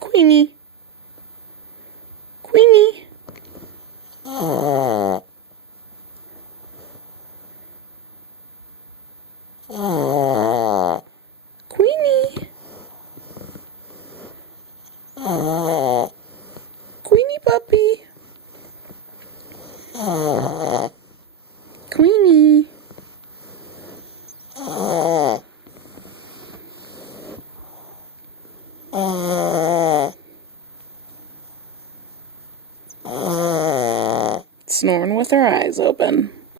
Queenie. Queenie. Queenie. Queenie puppy. Queenie. Snoring with her eyes open.